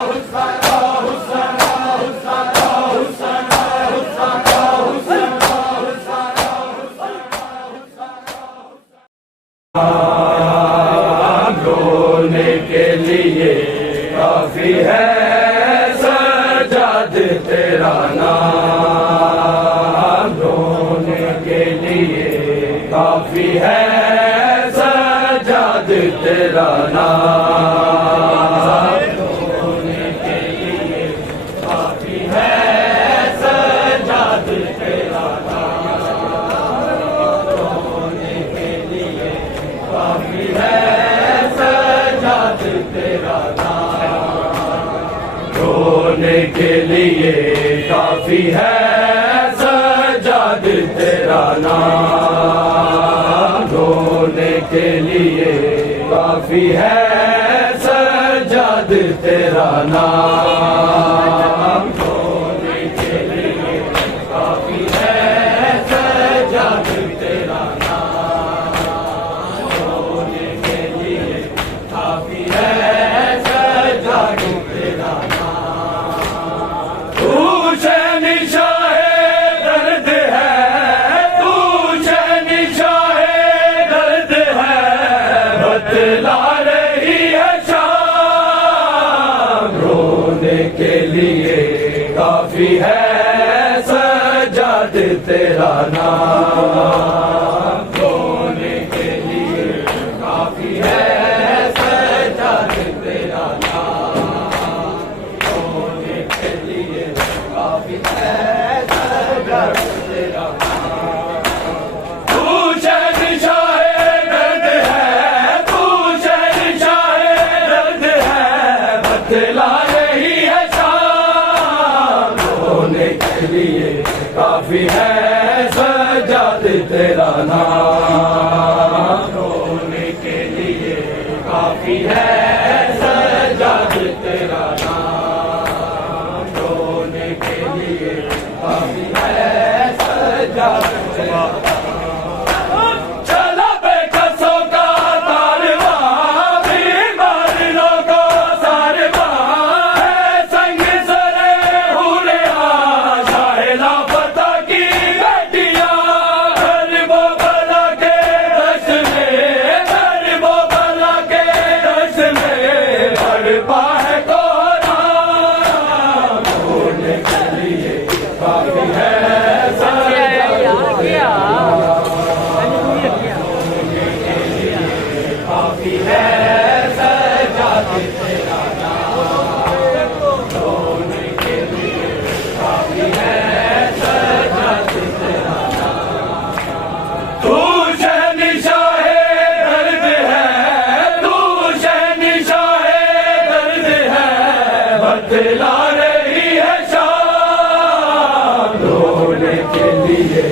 रोने के लिए काफी है सजाद तेरा नाम, रोने के लिए काफी है सजाद तेरा नाम, रोने के लिए काफी है सजाद तेरा नाम, रोने के लिए काफी है सजाद तेरा नाम, रोने के लिए काफी है सजाद तेरा नाम, रोने के लिए काफी है सजाद तेरा नाम, रोने के लिए काफी है सजाद तेरा नाम, रोने के लिए काफी है सजाद तेरा नाम। तू शहंशाहे दर्द है, तू शहंशाहे दर्द है, बतला रही है शाम, रोने के लिए काफी है सजाद तेरा नाम, रोने के लिए काफी है सजाद तेरा नाम, रोने के लिए काफी है सजाद तेरा नाम। तू शहंशाहे दर्द है, तू शहंशाहे दर्द है, बतला रही है शाम, रोने के लिए काफी है सजाद तेरा नाम, रोने के लिए काफी है सजाद तेरा नाम, रोने के लिए काफी है सजाद तेरा नाम। चला बेकसों का कारवां, बीमारों को सारवां है, संग सरे हुरे शाहे लापता की बेटियां, गरीबो बला के दश में, गरीबो बला के दश में बड़पा है कोहराम, रोने के लिए काफी है काफी है सजाद तेरा नाम, रोने के लिए काफी है सजाद तेरा नाम। तू शहंशाहे दर्द है, तू शहंशाहे दर्द है, बतला रही है शाम, रोने के लिए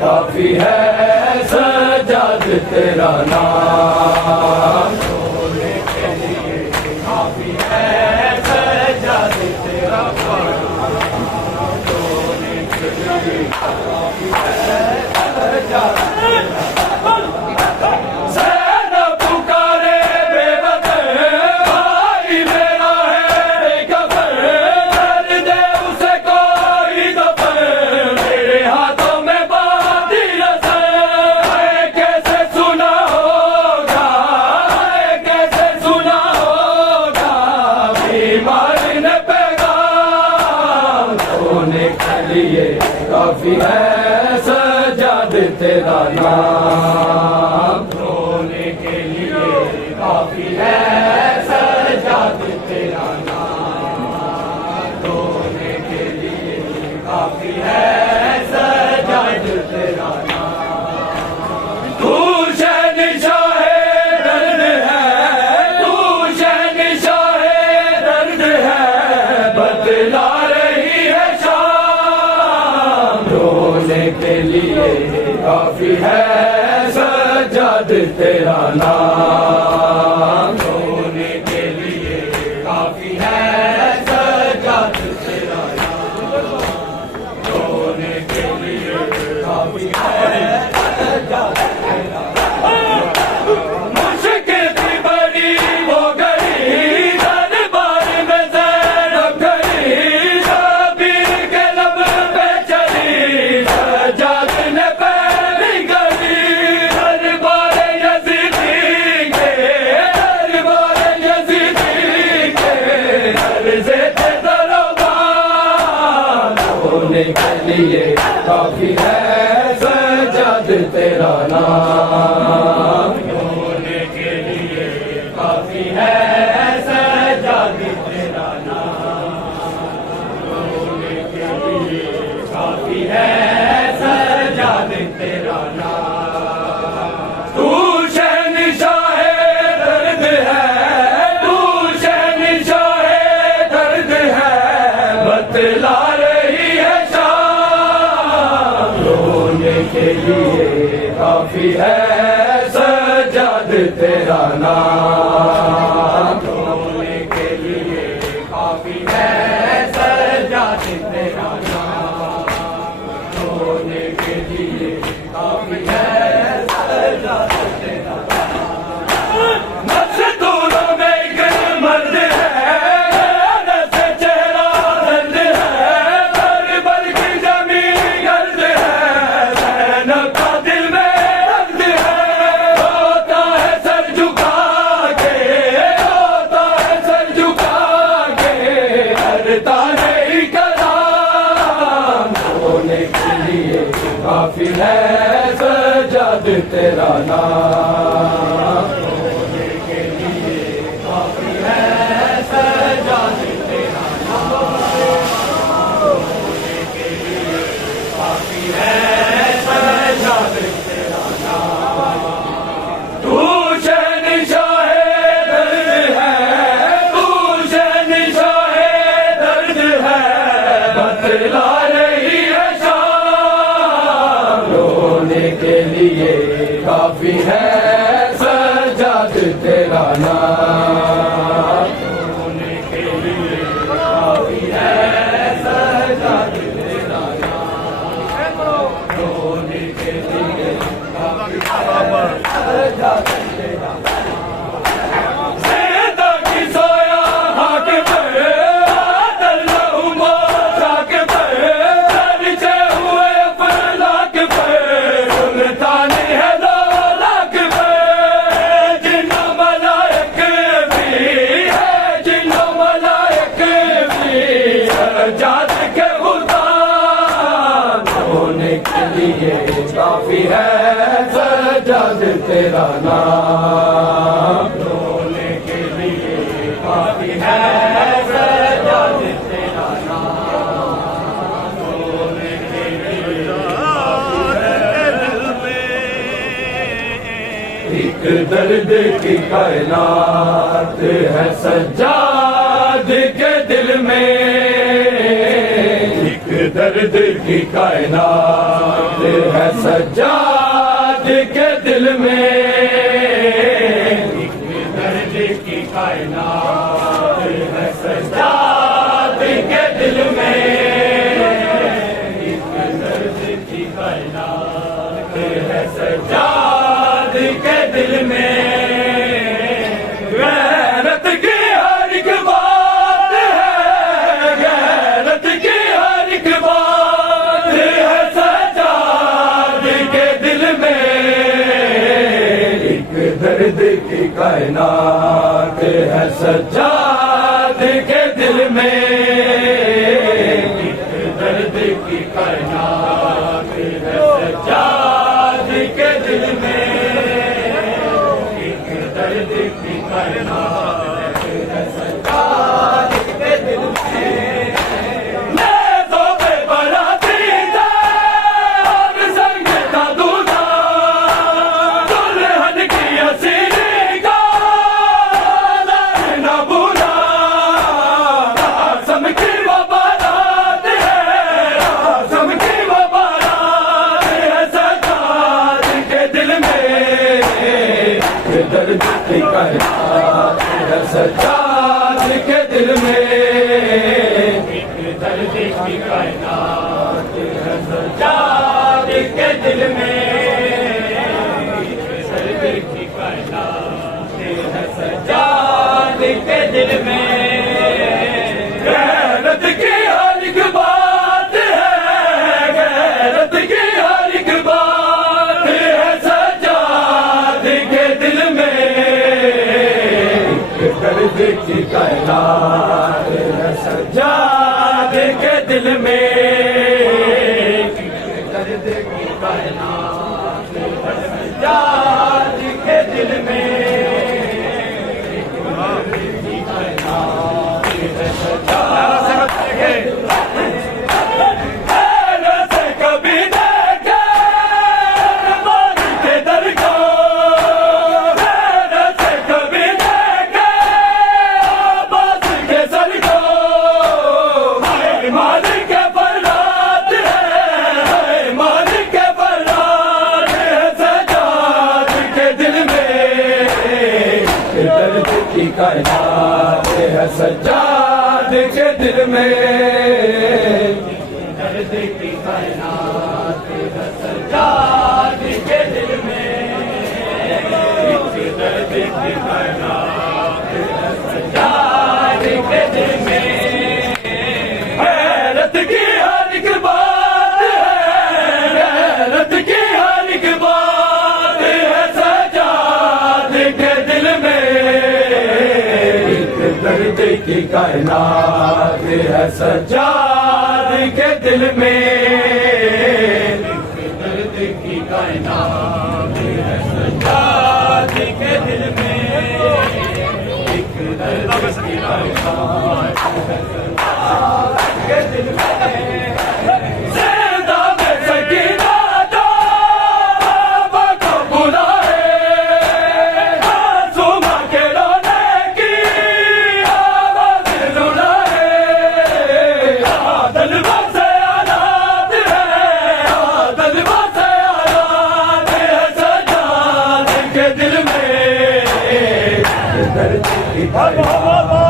काफी है सजाद तेरा नाम, रोने के लिए काफी है सजाद तेरा नाम, रोने के लिए काफी है सजाद तेरा नाम। सेना पुकारे बेवतन, भाई मेरा है बेखबर, कर दे उसे कोई दफन, मेरे हाथों में बांधी रस्म, कैसे सुना होगा, कैसे सुना होगा बीमार ने पैगाम, रोने के लिए काफी है सजाद तेरा नाम, रोने के लिए काफी है सजाद तेरा नाम, रोने के लिए काफी है सजाद तेरा नाम। तू शहंशाहे दर्द है, तू शहंशाहे दर्द है, बतला रही है शाम, रोने के लिए काफी है सजाद तेरा नाम, रोने के लिए काफी है सजाद तेरा नाम, रोने के लिए काफी है सजाद तेरा नाम। मुश्किल थी बड़ी वो घड़ी, दरबार में लिए काफी है सजाद तेरा नाम, रोने के लिए काफी है सजाद तेरा नाम, रोने के लिए काफी है सजाद तेरा नाम। तू शहंशाह दर्द है, तू शहंशाह दर्द है, बतला रही है शाम, रोने के लिए काफी है सजाद तेरा नाम, रोने के लिए काफी है सजाद तेरा नाम, रोने के लिए काफी है सजाद तेरा नाम। मज़दूरों में एक मर्द है, नस चेहरा दर्द है, करबल की ज़मीन गर्द है, ज़ैनब का दिल में दर्द है, रोता है सर झुका के, रोता है सर झुका के, करता नहीं कलाम, रोने के लिए काफी है सजाद तेरा नाम, रोने के लिए काफी है सजाद तेरा नाम, रोने के लिए काफी है सजाद तेरा नाम। तू शहंशाह दर्द है, तू शहंशाह दर्द है, बतला रही है शाम, रोने के लिए काफी है सजाद तेरा नाम, रोने के लिए काफी है सजाद तेरा नाम, रोने के लिए काफी है सजाद तेरा नाम। ज़िंदा की सोया हाक पर, आदल लहूमा साक पर, सजदे हुए अफलाक पर, सुल्तान है दो लाख पर, जिन्ना मलाइक भी है, जिन्ना मलाइक भी सजाद के गुलाम, रोने के लिए काफी है सजाद तेरा नाम, रोने के लिए काफी है सजाद तेरा नाम, रोने के लिए एक दर्द की कायनात है सज्जाद के दिल में, एक दर्द की कायनात है सज्जाद के दिल में, एक दर्द की कायनात है सज्जाद के दिल में, एक दर्द की कायनात है सज्जाद के दिल में, गैरत की हर एक बात है, गैरत की हर एक बात है सजाद के दिल में, एक दर्द की कायनात है सजाद के दिल में, एक दर्द की कायनात है सजाद के दिल में, एक दर्द की कायनात है सजाद के दिल में। मैं तो बेबराती था और संग था दूल्हा, दुल्हन की असीरी का लाल न भूला, आसम की वो बारात है, आसम की वो बारात है सजाद के दिल में, दर्द की कायनात है सजाद के दिल में, दर्द की कायनात है सजाद के दिल में, दर्द की कायनात है सजाद के दिल में, गैरत की हर एक बात है, गैरत की हर एक बात है सजाद के दिल में, दर्द की कायनात है सजाद के दिल में। दिल में, दर्द की कायनात है सज्जाद के दिल में, दर्द की कायनात है सज्जाद के दिल में। गैरत की हर एक बात है, गैरत की हर एक बात है सज्जाद के दिल में, दर्द की कायनात है सज्जाद के दिल में, दर्द की कायनात है सज्जाद के दिल में, एक दर्द की कायनात है सज्जाद के दिल में। ज़िंदा में सकीना जो बाबा को बुलाए, आज़मा के रोने की आवाज़ रुलाए, आदलवा से आज़ाद है, आदलवा से आज़ाद है सज्जाद के दिल में, दर्द की कायनात